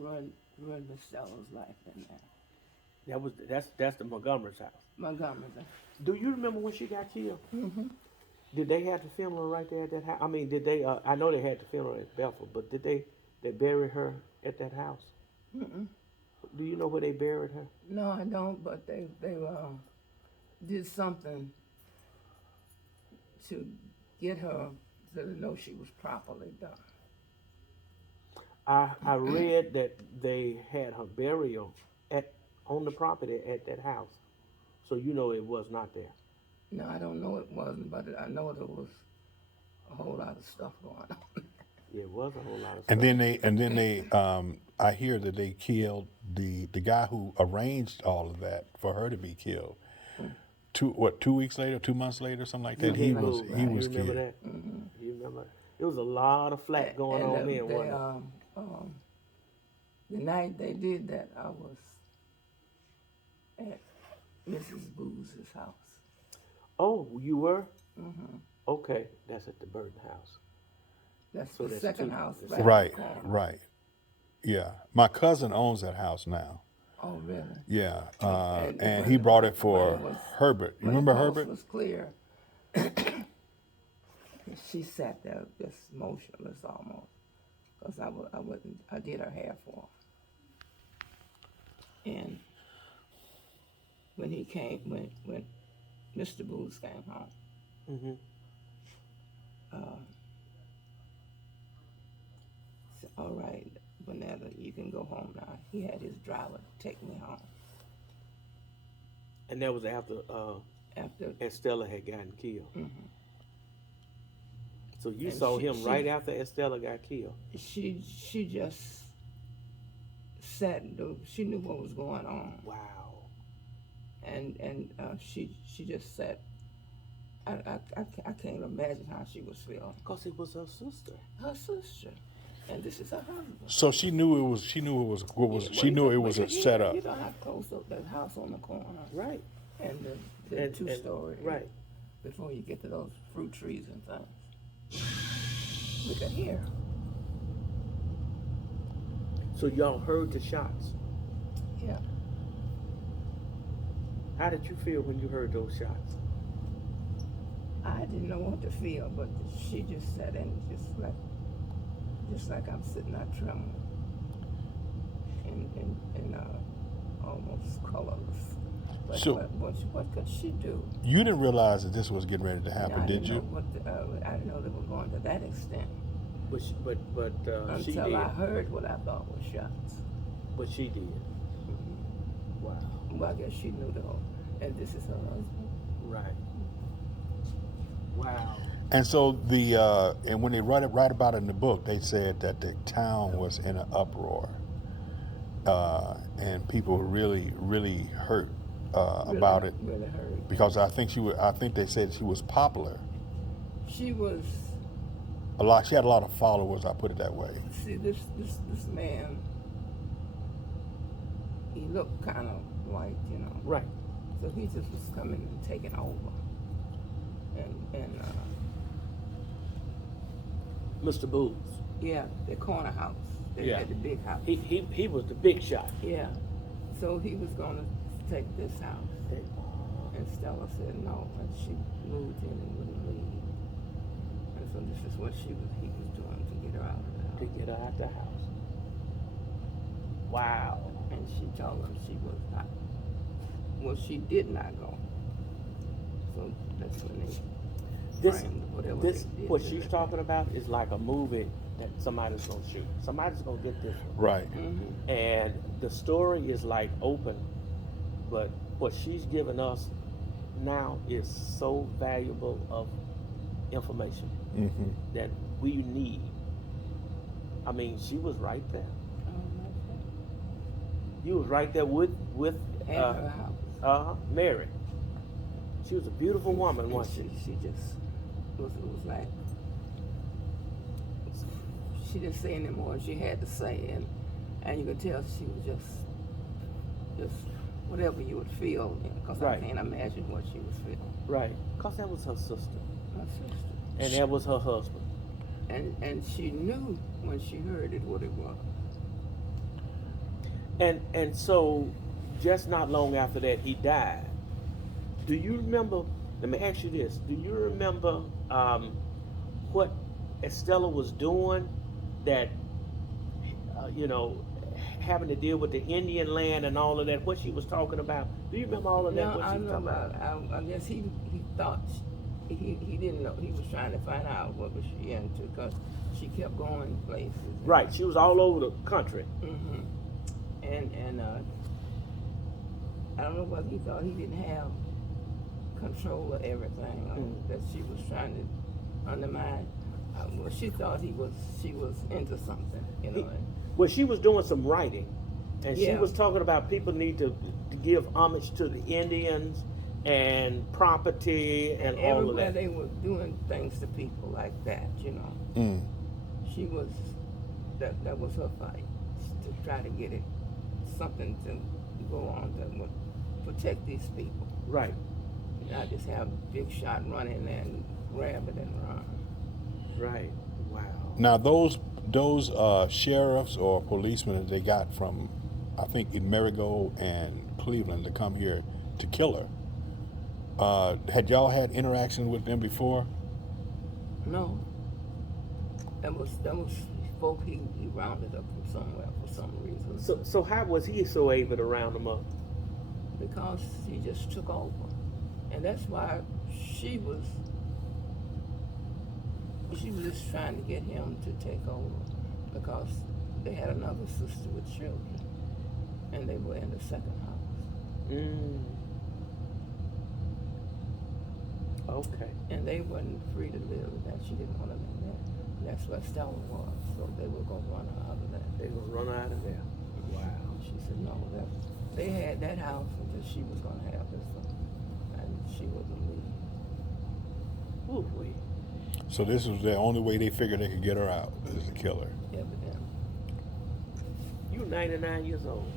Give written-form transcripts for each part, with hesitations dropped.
ruined Miss Stella's life in there. That's the Montgomery's house. Montgomery. Do you remember when she got killed? Mm-hmm. Did they have the funeral right there at that house? I mean, did they? I know they had the funeral at Bethel, but did they bury her at that house? Mm-mm. Do you know where they buried her? No, I don't. But they did something to get her to know she was properly done. I read that they had her burial on the property at that house, so you know it was not there. No, I don't know it wasn't, but I know there was a whole lot of stuff going on. Yeah, it was a whole lot of stuff. And then they I hear that they killed the guy who arranged all of that for her to be killed. 2 weeks later, 2 months later, something like that. He was You remember killed. that? Mm-hmm. You remember? It was a lot of flack going on then, wasn't it? The night they did that, I was at Mrs. Booze's house. Oh, you were? Mm-hmm. Okay, that's at the Burton house. That's So the that's second two. house. Right, right. Yeah. My cousin owns that house now. Oh, really? Yeah. And And when he the- brought it when for it was- Herbert. You When remember the coast Herbert? was clear. She sat there just motionless almost, because I did her hair for her. And when he came, when Mr. Booze came home, Mm-hmm. said, all right, Bonetta, you can go home now. He had his driver take me home. And that was after After, Estella had gotten killed. mhm. So you And saw she- him she- right after Estella got killed. she just sat, she knew what was going on. Wow. And she just said, I can't imagine how she was feeling. Because it was her sister. Her sister, and this is her husband. So she knew it was she knew it was a setup. You know how close up that house on the corner, Right. and the And- two-story, right. before you get to those fruit trees and things. We could hear. So y'all heard the shots. Yeah. How did you feel when you heard those shots? I didn't know what to feel, but she just sat in just like I'm sitting there trembling and almost colorless. But So- what could she do? You didn't realize that this was getting ready to happen, I did didn't you? know I didn't know they were going to that extent But she until did. I heard what I thought was shots. But she did. Wow. Well, I guess she knew the whole, and this is her husband. Right. Wow. And so and when they write about it in the book, they said that the town was in an uproar, and people were really, really hurt about it Really hurt. because I think they said she was popular. She was. She had a lot of followers. I put it that way. See, this man, he looked kind of like, Right. so he just was coming and taking over. And Mr. Booth. yeah, the corner house. They Yeah. had the big house. He was the big shot. Yeah. So he was going to take this house. And Stella said no, and she moved in and wouldn't leave. And so this is what he was doing to get her out of the house. To get her out the house. Wow. And she told him she was not. Well, she did not go. So that's when they This framed whatever this they did what to she's her. talking about is like a movie that somebody's gonna shoot. Somebody's gonna get this one. Right. Mhm. And the story is like open, but what she's given us now is so valuable of information Mm-hmm. that we need. I mean, she was right there. You was right there with At her house. Mary. She was a beautiful woman, And wasn't she? she just was like, she didn't say anymore. She had to say, and you could tell she was just whatever you would feel, because Right. I can't imagine what she was feeling. Right. Because that was her sister. My sister. And that was her husband. And she knew when she heard it what it was. And so, just not long after that, he died. Do you remember? Let me ask you this: do you remember what Estella was doing? That you know, having to deal with the Indian land and all of that. What she was talking about? Do you remember all of that? No, What I she was know talking about? about. I guess he thought he didn't know. He was trying to find out what was she into because she kept going places. Right. She was all over the country. Mm-hmm. And I don't know whether he thought he didn't have control of everything, or that she was trying to undermine. Well, she thought she was into something, you know. Well, she was doing some writing, and she Yeah. was talking about people need to give homage to the Indians and property and all of Everywhere that. they were doing things to people like that, you know. Mm. She was that was her fight to try to get it something to go on that would protect these people. Right. Not just have big shot run in there and grab it and run. Right. Wow. Now those sheriffs or policemen that they got from, I think in Marigold and Cleveland to come here to kill her. Had y'all had interaction with them before? No. That was folk he rounded up from somewhere for some reason. So how was he so able to round them up? Because he just took over. And that's why she was just trying to get him to take over, because they had another sister with children, and they were in the second house. Okay. And they wasn't free to live with that. She didn't want them in there. And that's where Stella was. So they were going to run her out of that. They gonna run out of there. Wow. She said no, that they had that house until she was going to have this one, and she wasn't leaving. Ooh-wee. So this was the only way they figured they could get her out, is to kill her. Evidently. You 99 years old.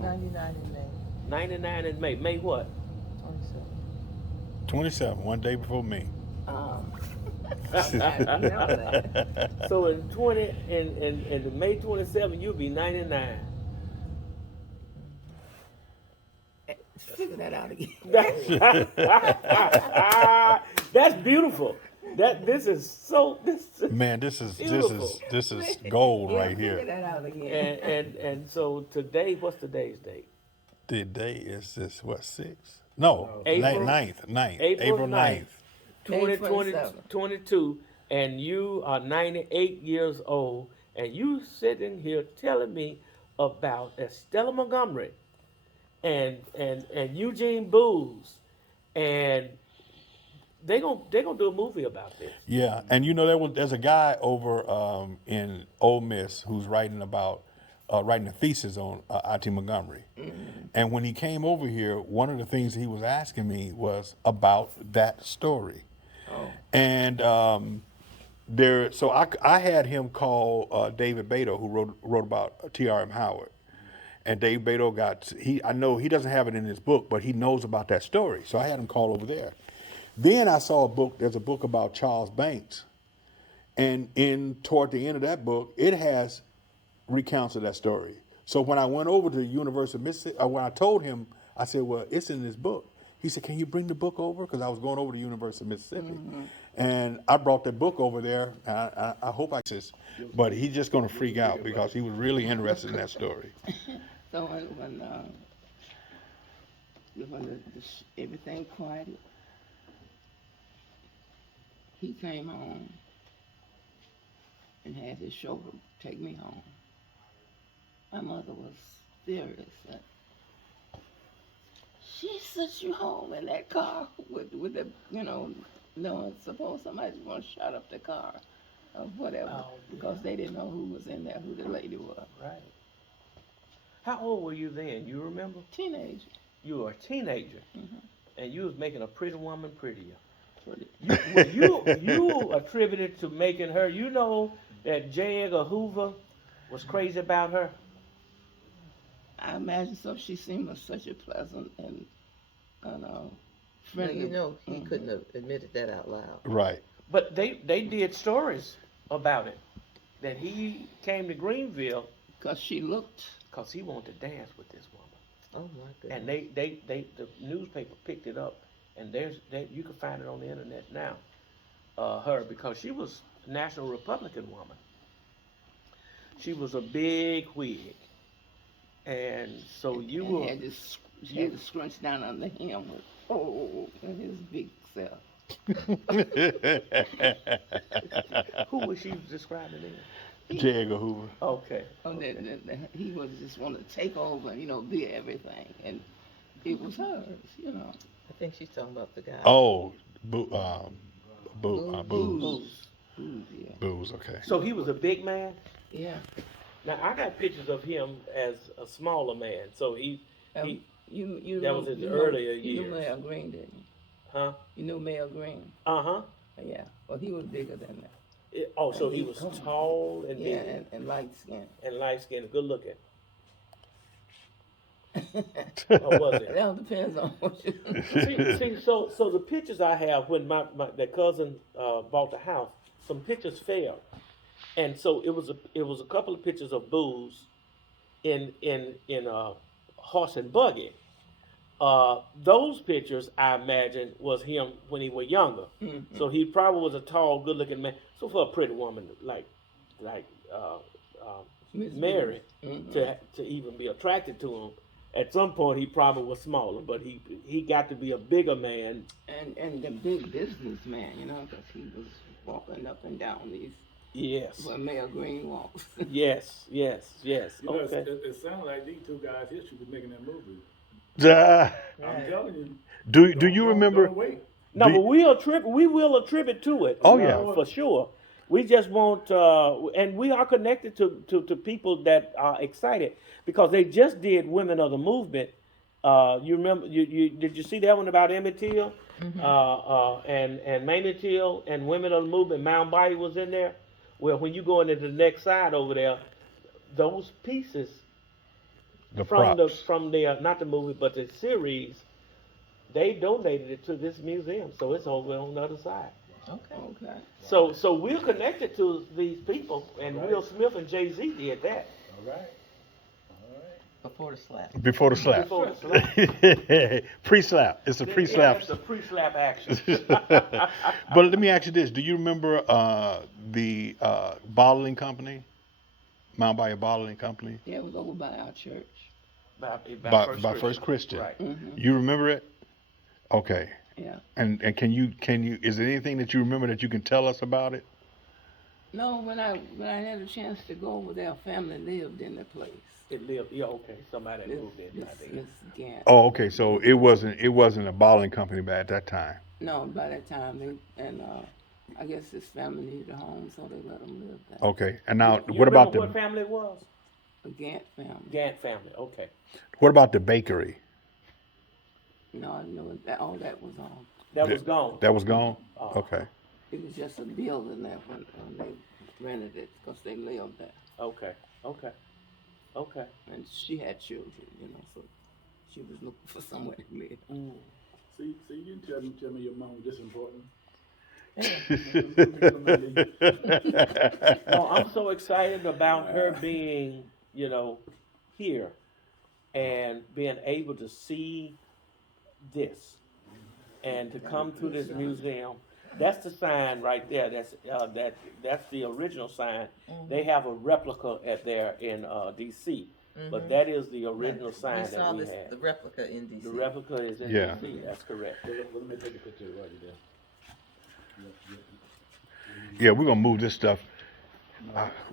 99 in May. 99 in May. May what? 27. 27, one day before me. I remember that. So in May 27, you'll be 99. Figure that out again. That's beautiful. This is Man, this is Beautiful. gold Yeah, right figure here. that out again. and so today, what's today's date? The day is this, what, 6? No, April- 9th. April 9th. 2022, and you are 98 years old, and you sitting here telling me about Estella Montgomery and Eugene Booz, and they gonna do a movie about this. Yeah, and you know there's a guy over in Ole Miss who's writing a thesis on I.T. Montgomery. And when he came over here, one of the things he was asking me was about that story. Oh. And so I had him call David Beto, who wrote about T.R.M. Howard. And Dave Beto I know he doesn't have it in his book, but he knows about that story. So I had him call over there. Then I saw there's a book about Charles Banks. And toward the end of that book, it has recounts of that story. So when I went over to the University of Mississippi, when I told him, I said, well, it's in this book. He said, can you bring the book over? Because I was going over to the University of Mississippi. And I brought that book over there. I hope but he's just going to freak out because he was really interested in that story. So when everything quieted, he came home and had his chauffeur take me home. My mother was furious. She sent you home in that car with the, no, suppose somebody's going to shut up the car or whatever, because they didn't know who was in there, who the lady was. Right. How old were you then? You remember? Teenager. You were a teenager, Mm-hmm. and you was making a pretty woman prettier. Pretty. You attributed to making her. You know that J. Edgar Hoover was crazy about her. I imagine so. She seemed like such a pleasant and Now, friendly. you know, he couldn't have admitted that out loud. Right. But they did stories about it. That he came to Greenville Cause she looked. Cause he wanted to dance with this woman. Oh my goodness. And the newspaper picked it up, and you can find it on the internet now. Her, because she was a National Republican woman. She was a big Whig, and so you and were. had this, she had to scrunch down under him with, and his big self. Who was she describing then? J. Edgar Hoover. Okay. Oh, that he was just want to take over, be everything, and it was hers. I think she's talking about the guy. Oh, Booze. Booze. Booze, yeah. Booze, okay. So he was a big man. Yeah. Now I got pictures of him as a smaller man. So he You that know, was his you earlier know, You years. knew Mel Green, didn't you? Huh? You knew Mel Green. Uh-huh. Yeah. Well, he was bigger than that. So he was tall and Yeah, big and light skinned. and light skinned, good looking. Or was it? It all depends on what you. see, so the pictures I have when my that cousin bought the house, some pictures fell, and so it was a couple of pictures of Booze in horse and buggy. Those pictures I imagine was him when he was younger. Mm-hmm. So he probably was a tall, good looking man. So for a pretty woman like Miss Mary Mm-hmm. to even be attracted to him. At some point, he probably was smaller, but he got to be a bigger man. And the big businessman, because he was walking up and down these Yes, where Mel Green walks. yes. Okay. Okay. It sounds like these two guys here should be making that movie. Uh, I'm telling you. do you remember? Don't wait. No, Do- but we will attribute to it. Oh, yeah. For sure. We just want, and we are connected to people that are excited because they just did Women of the Movement. You remember? You did you see that one about Emmett Till, and Mamie Till and Women of the Movement? Mound Bayou was in there. Well, when you go into the next side over there, those pieces The from props. the not the movie but the series, they donated it to this museum, so it's over on the other side. Okay. Okay. So we're connected to these people, and Right. Will Smith and Jay-Z did that. All right. Before the slap. Before the slap. Before the slap. Pre-slap. It's a Yeah, pre-slap. it's a pre-slap action. But let me ask you this: do you remember the bottling company, Mound Bayou Bottling Company, Yeah, it was over by our church. by First Christian? Right. Mm-hmm. You remember it? Okay. Yeah. And can you is there anything that you remember that you can tell us about it? No, when I had a chance to go over there, family lived in the place. It lived. Yeah, okay. Somebody moved in. I think. Miss Gant. Oh, okay. So it wasn't a bottling company at that time. No, by that time, I guess his family needed a home, so they let him live there. Okay. And now You what about remember the what family it was? The Gant family. Gant family. Okay. what about the bakery? No, I know that all that was on. That was gone. That was gone. Oh. Okay. It was just a building there when they rented it because they lived there. Okay. And she had children, so she was looking for somewhere to live. Mm. See, you tell me your mom was this important. No, I'm so excited about her being, here and being able to see this and to come through this museum. That's the sign right there. That's the original sign. They have a replica there in D.C., but that is the original sign We saw that we this, had. the replica in D.C. The replica is in Yeah. D.C. That's correct. Let me take a picture right there. Yeah, we're gonna move this stuff.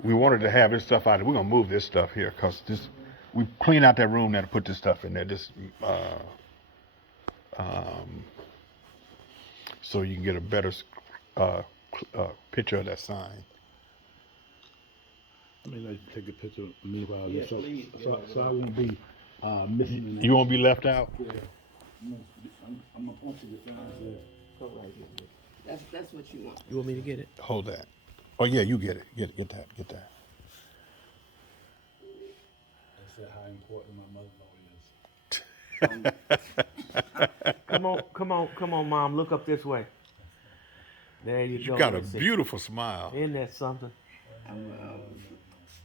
We wanted to have this stuff out. We're gonna move this stuff here because we clean out that room now to put this stuff in there. So you can get a better picture of that sign. Let me take a picture of me while Yes, so please. I won't be missing in You won't be left out. Yeah. I'm gonna point to the signs there. Go right here. That's what you want. You want me to get it? Hold that. Oh yeah, you get it. Get that. I said how important my mother-in-law is. Come on, Mom. Look up this way. There you go. You got a Let's see. beautiful smile. Isn't that something?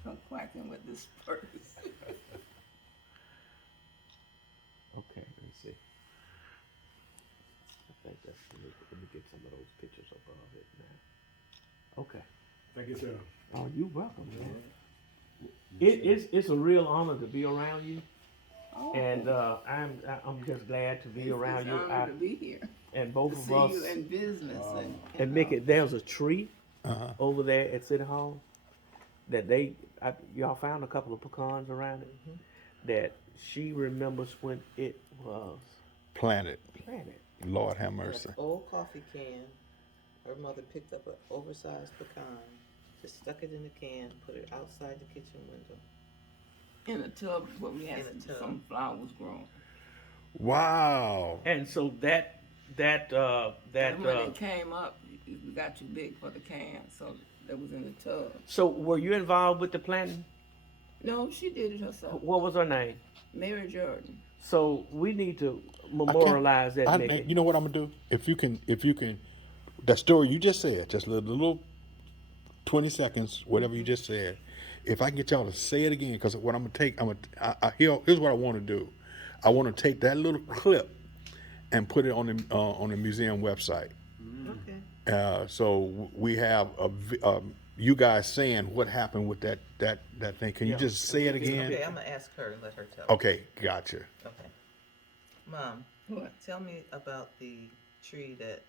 I'm quacking with this purse. Okay, let me see. I think that's, let me get some of those pictures above it now. Okay. Thank you, sir. Oh, you're welcome, man. It's a real honor to be around you, and I'm just glad to be around you. It's an honor to be here. And both To of see us. you in business. And Mickey, there's a tree Uh-huh. over there at City Hall that y'all found a couple of pecans around it that she remembers when it was Planet. planted. Lord have In mercy. an old coffee can, her mother picked up an oversized pecan, just stuck it in the can, put it outside the kitchen window. In a tub where we had In a tub. some flowers growing. Wow. And so that And when it came up, it got too big for the can, so it was in the tub. So were you involved with the planting? No, she did it herself. What was her name? Mary Jordan. So we need to memorialize that, Mickey. You know what I'm gonna do? If you can, that story you just said, just a little 20 seconds, whatever you just said. If I can get y'all to say it again, because what I'm gonna take, here's what I want to do. I want to take that little clip and put it on the museum website. Okay. So we have you guys saying what happened with that thing. Can you just say it again? Okay, I'm gonna ask her and let her tell. Okay, gotcha. Okay. Mom, What? tell me about the tree that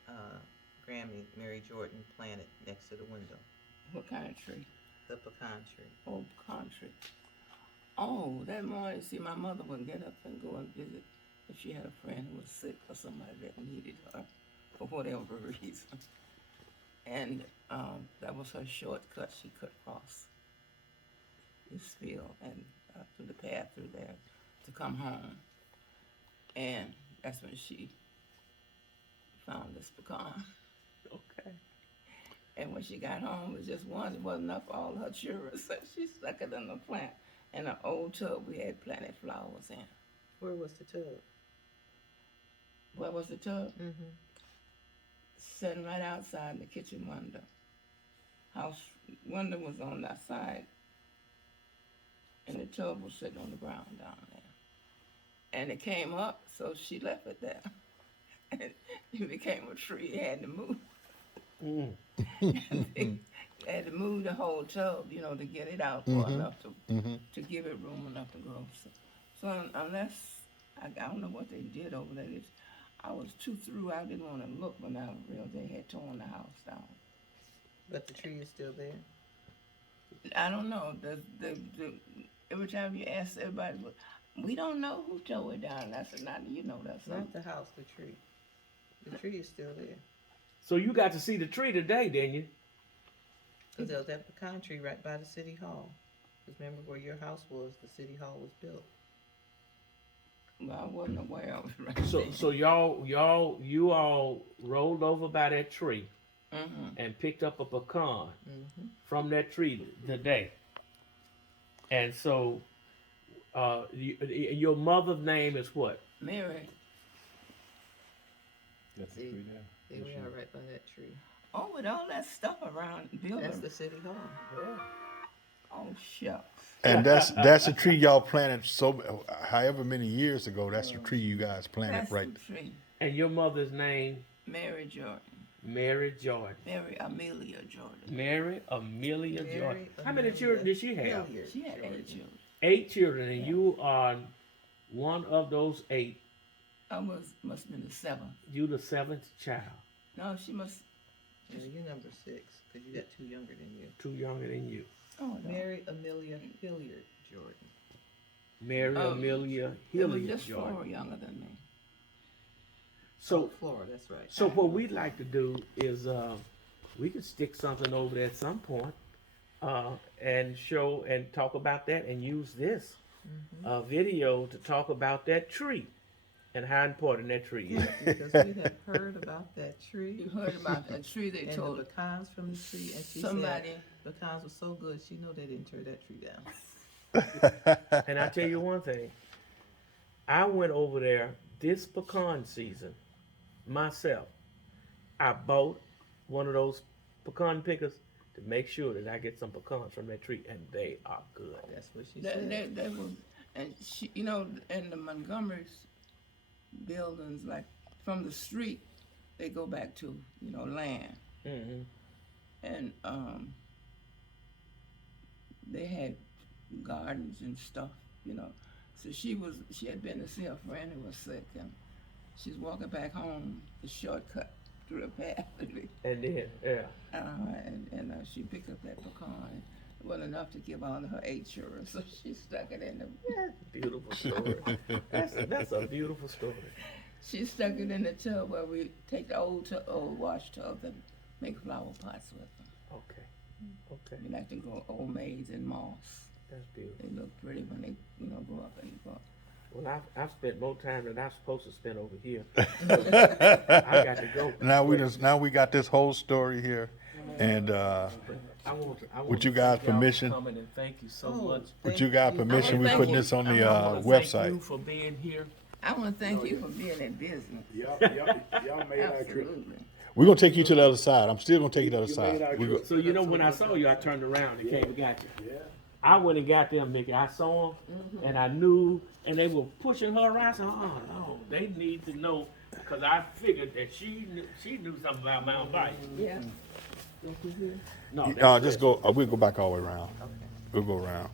Grammy Mary Jordan planted next to the window. What kind of tree? The pecan tree. Oh, pecan tree. Oh, that morning, see, my mother would get up and go and visit if she had a friend who was sick or somebody that needed her for whatever reason. And that was her shortcut. She cut across this field and through the path through there to come home. And that's when she found this pecan. Okay. And when she got home, it was just one. It wasn't enough for all her children, so she stuck it in the plant. In an old tub we had planted flowers in. Where was the tub? Where was the tub? Mm-hmm. Sitting right outside the kitchen window. House window was on that side, and the tub was sitting on the ground down there. And it came up, so she left it there. And it became a tree. It had to move. They had to move the whole tub, to get it out far enough to give it room enough to grow. So unless, I don't know what they did over there. I was too through. I didn't want to look when I realized they had torn the house down. But the tree is still there? I don't know. Every time you ask everybody, we don't know who tore it down. I said, that's Not something. the house, the tree. The tree is still there. So you got to see the tree today, didn't you? Because there was that pecan tree right by the city hall. Because remember where your house was, the city hall was built. Well, I wasn't aware of it right So then. so you all rolled over by that tree and picked up a pecan from that tree today. And so your mother's name is what? Mary. That's the See, tree there. There we are right by that tree. Oh, with all that stuff around the building. That's the city hall. Oh, shucks. And that's a tree y'all planted however many years ago. That's the tree you guys planted That's right. the tree. And your mother's name? Mary Jordan. Mary Jordan. Mary Amelia Jordan. Mary Amelia Jordan. Mary How many Amelia children did she have? Hilliard She had Jordan. 8 children. 8 children, and you are one of those 8. I must have been the 7th. You the 7th child. No, she must. Yeah, you're number 6, because you got 2 younger than you. 2 younger than you. Oh, no. Mary Amelia Hilliard Jordan. Mary Amelia It was Hilliard just Jordan. 4 younger than me. So Florida, that's right. So what we'd like to do is we could stick something over there at some point and show and talk about that and use this video to talk about that tree and how important that tree is. Because we have heard about that tree. You heard about that tree they And told the pecans from the tree, and she somebody. said pecans were so good, she know they didn't tear that tree down. And I tell you one thing, I went over there this pecan season myself. I bought one of those pecan pickers to make sure that I get some pecans from that tree, and they are good. That's what she They said. were, and she, you know, in the Montgomery's buildings, like from the street, they go back to, you know, land. Mm-hmm. And they had gardens and stuff, you know. So she had been to see her friend who was sick, and she's walking back home, the shortcut through the path. And then, yeah. And she picked up that pecan. It wasn't enough to give all of her 8 children, so she stuck it in the. Beautiful story. That's a beautiful story. She stuck it in the tub where we take the old wash tubs and make flower pots with them. Okay. We like to grow old maize and moss. That's beautiful. They look pretty when they, you know, grow up and grow. Well, I've spent more time than I'm supposed to spend over here. I got to go. Now we got this whole story here, and I want with to you guys' thank y'all for permission, coming, and thank you so Oh, much. with you guys' permission, we thank putting you. this on the I wanna Thank you website. for being here. I want to thank you for being in business. Y'all made our trip. Absolutely. We're gonna take you to the other side. I'm still gonna take you to the other You made side. our We go- trip. So you know when I saw you, I turned around and came and got you. Yeah. I went and got them, Mickey. I saw them, and I knew, and they were pushing her around. I said, "Oh no, they need to know," because I figured that she knew something about Mound Bayou. Yeah. No, just go. We'll go back all the way around. We'll go around.